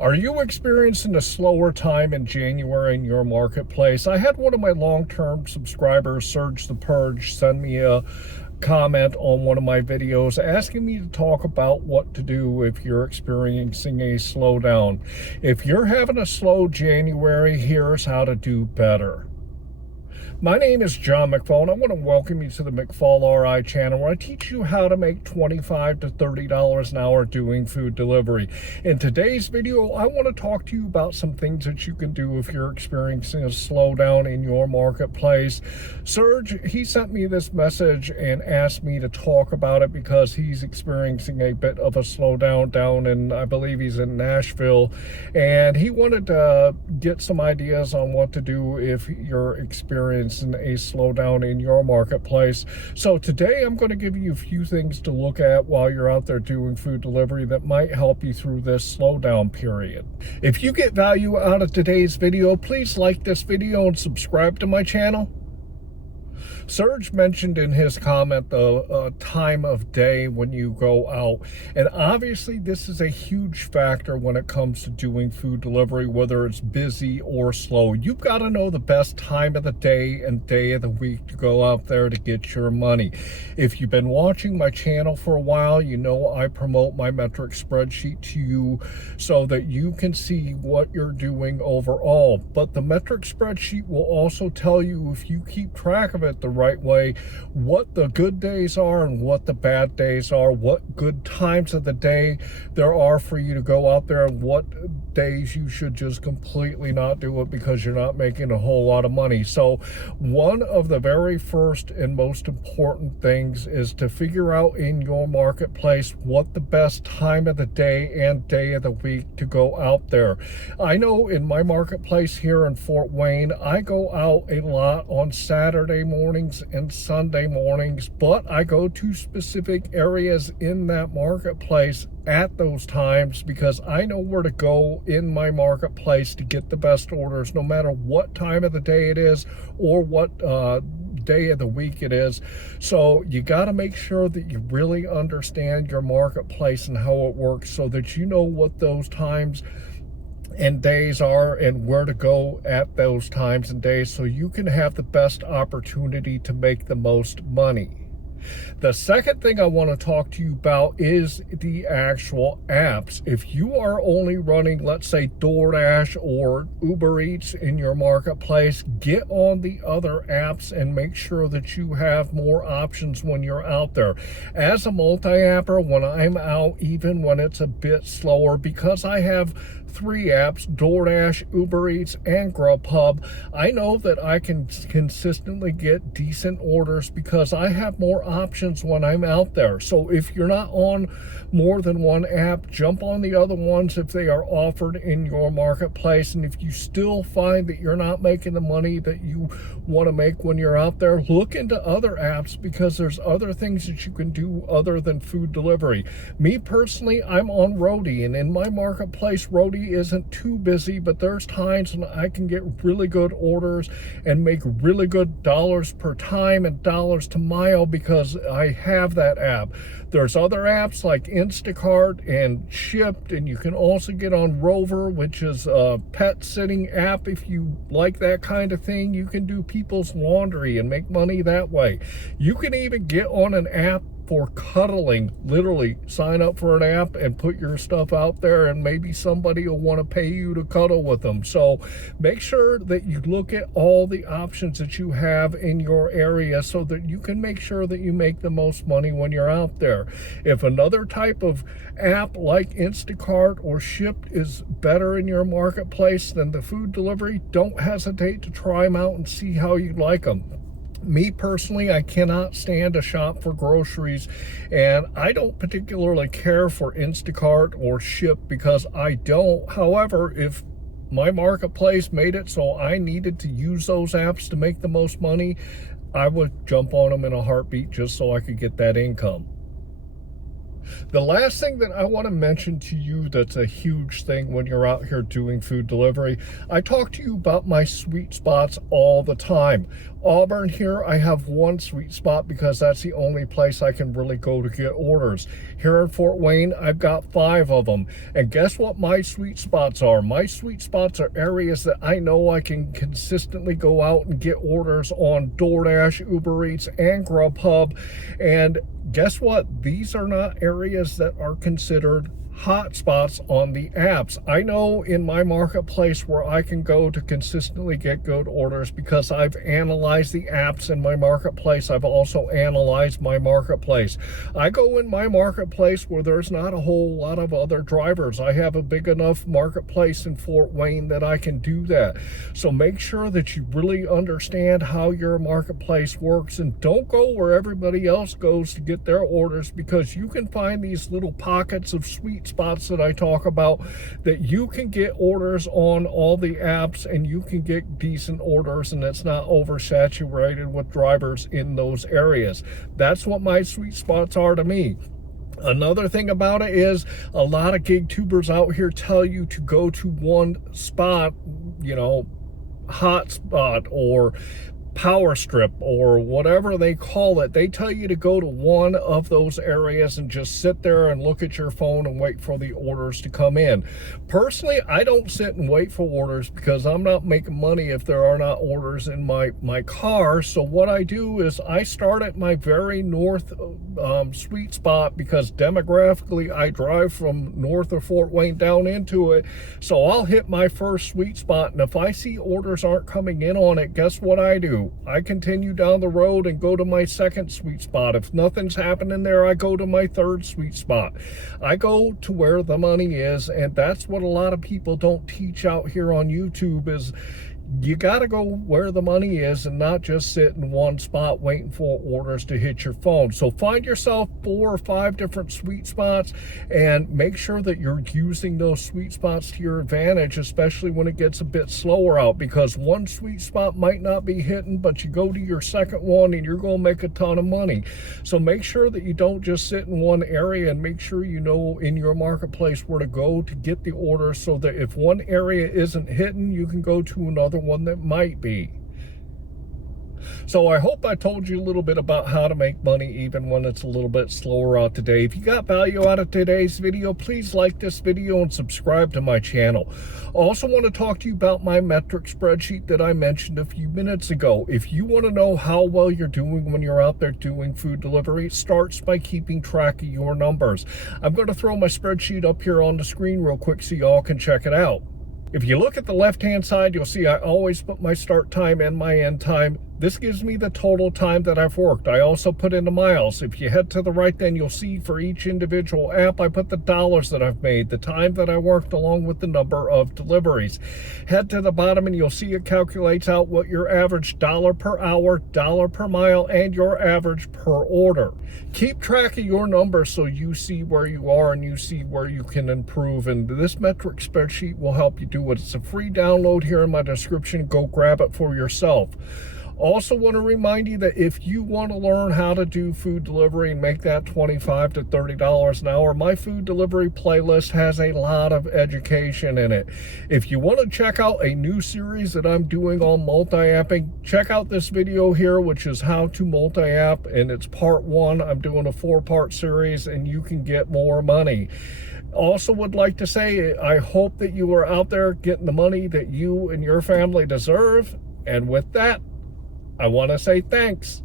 Are you experiencing a slower time in January in your marketplace? I had one of my long-term subscribers, SergeThaPurge, send me a comment on one of my videos asking me to talk about what to do if you're experiencing a slowdown. If you're having a slow January, here's how to do better. My name is John McFall, and I want to welcome you to the McFallRI channel, where I teach you how to make $25 to $30 an hour doing food delivery. In today's video, I want to talk to you about some things that you can do if you're experiencing a slowdown in your marketplace. Serge, he sent me this message and asked me to talk about it because he's experiencing a bit of a slowdown down in, I believe he's in Nashville, and he wanted to get some ideas on what to do if you're experiencing a slowdown in your marketplace. So today I'm going to give you a few things to look at while you're out there doing food delivery that might help you through this slowdown period. If you get value out of today's video, please like this video and subscribe to my channel. Serge mentioned in his comment the time of day when you go out, and obviously this is a huge factor when it comes to doing food delivery, whether it's busy or slow. You've got to know the best time of the day and day of the week to go out there to get your money. If you've been watching my channel for a while, you know I promote my metric spreadsheet to you so that you can see what you're doing overall. But the metric spreadsheet will also tell you, if you keep track of it the right way, what the good days are and what the bad days are, what good times of the day there are for you to go out there, and what days you should just completely not do it because you're not making a whole lot of money. So one of the very first and most important things is to figure out in your marketplace what the best time of the day and day of the week to go out there. I know in my marketplace here in Fort Wayne, I go out a lot on Saturday mornings and Sunday mornings, but I go to specific areas in that marketplace at those times because I know where to go in my marketplace to get the best orders, no matter what time of the day it is or what day of the week it is. So you got to make sure that you really understand your marketplace and how it works, so that you know what those times and days are and where to go at those times and days, so you can have the best opportunity to make the most money. The second thing I want to talk to you about is the actual apps. If you are only running, let's say, DoorDash or Uber Eats in your marketplace, get on the other apps and make sure that you have more options when you're out there. As a multi-apper, when I'm out, even when it's a bit slower, because I have 3 apps, DoorDash, Uber Eats, and Grubhub, I know that I can consistently get decent orders because I have more options when I'm out there. So if you're not on more than one app, jump on the other ones if they are offered in your marketplace. And if you still find that you're not making the money that you want to make when you're out there, look into other apps, because there's other things that you can do other than food delivery. Me personally, I'm on Roadie, and in my marketplace, Roadie isn't too busy, but there's times when I can get really good orders and make really good dollars per time and dollars to mile because I have that app. There's other apps like Instacart and Shipt, and you can also get on Rover, which is a pet sitting app. If you like that kind of thing, you can do people's laundry and make money that way. You can even get on an app for cuddling. Literally sign up for an app and put your stuff out there, and maybe somebody will want to pay you to cuddle with them. So make sure that you look at all the options that you have in your area so that you can make sure that you make the most money when you're out there. If another type of app like Instacart or Shipt is better in your marketplace than the food delivery, don't hesitate to try them out and see how you like them. Me personally, I cannot stand to shop for groceries, and I don't particularly care for Instacart or Shipt because I don't. However, if my marketplace made it so I needed to use those apps to make the most money, I would jump on them in a heartbeat just so I could get that income. The last thing that I want to mention to you that's a huge thing when you're out here doing food delivery, I talk to you about my sweet spots all the time. Auburn here, I have one sweet spot because that's the only place I can really go to get orders. Here in Fort Wayne, I've got 5 of them. And guess what my sweet spots are? My sweet spots are areas that I know I can consistently go out and get orders on DoorDash, Uber Eats, and Grubhub. And guess what? These are not areas that are considered hot spots on the apps. I know in my marketplace where I can go to consistently get good orders because I've analyzed the apps in my marketplace. I've also analyzed my marketplace. I go in my marketplace where there's not a whole lot of other drivers. I have a big enough marketplace in Fort Wayne that I can do that. So make sure that you really understand how your marketplace works, and don't go where everybody else goes to get their orders, because you can find these little pockets of sweet spots that I talk about that you can get orders on all the apps, and you can get decent orders, and it's not oversaturated with drivers in those areas. That's what my sweet spots are to me. Another thing about it is a lot of gig tubers out here tell you to go to one spot, you know, hot spot or power strip or whatever they call it. They tell you to go to one of those areas and just sit there and look at your phone and wait for the orders to come in. Personally, I don't sit and wait for orders because I'm not making money if there are not orders in my car. So what I do is I start at my very north sweet spot, because demographically I drive from north of Fort Wayne down into it. So I'll hit my first sweet spot, and if I see orders aren't coming in on it, guess what I do? I continue down the road and go to my second sweet spot. If nothing's happening there, I go to my third sweet spot. I go to where the money is, and that's what a lot of people don't teach out here on YouTube is you got to go where the money is and not just sit in one spot waiting for orders to hit your phone. So find yourself 4 or 5 different sweet spots and make sure that you're using those sweet spots to your advantage, especially when it gets a bit slower out, because one sweet spot might not be hitting, but you go to your second one and you're going to make a ton of money. So make sure that you don't just sit in one area, and make sure you know in your marketplace where to go to get the orders, so that if one area isn't hitting, you can go to another one that might be. So I hope I told you a little bit about how to make money even when it's a little bit slower out today. If you got value out of today's video, please like this video and subscribe to my channel. Also want to talk to you about my metric spreadsheet that I mentioned a few minutes ago. If you want to know how well you're doing when you're out there doing food delivery, it starts by keeping track of your numbers. I'm going to throw my spreadsheet up here on the screen real quick so y'all can check it out. If you look at the left-hand side, you'll see I always put my start time and my end time. This gives me the total time that I've worked. I also put in the miles. If you head to the right, then you'll see for each individual app, I put the dollars that I've made, the time that I worked, along with the number of deliveries. Head to the bottom and you'll see it calculates out what your average dollar per hour, dollar per mile, and your average per order. Keep track of your numbers so you see where you are and you see where you can improve. And this metric spreadsheet will help you do it. It's a free download here in my description. Go grab it for yourself. Also want to remind you that if you want to learn how to do food delivery and make that $25 to $30 an hour, my food delivery playlist has a lot of education in it. If you want to check out a new series that I'm doing on multi-apping, check out this video here, which is how to multi-app, and it's part 1. I'm doing a 4-part series, and you can get more money. Also would like to say, I hope that you are out there getting the money that you and your family deserve. And with that, I want to say thanks.